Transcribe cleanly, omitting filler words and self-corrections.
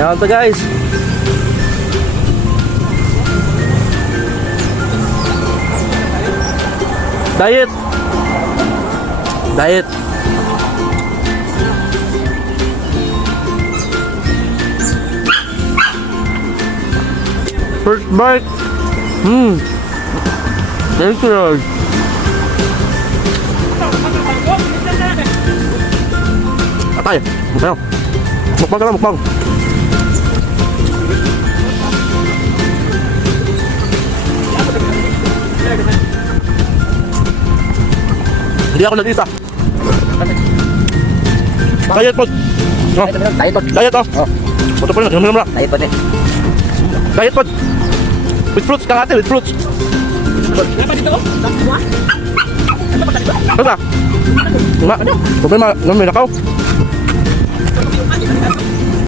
Yan to guys. Diet. Diet. First bite. Thank you Lord. Atay. Ayo. Mukbang ka lang, mukbang. Hindi ako nag-isa. Diet po. Oh. Diet po. Diet oh. Ito pa rin, minum lang. Diet po din. Diet po. With fruits, kakate with fruits. Apa dito? Basta. Problema, nami nakaw.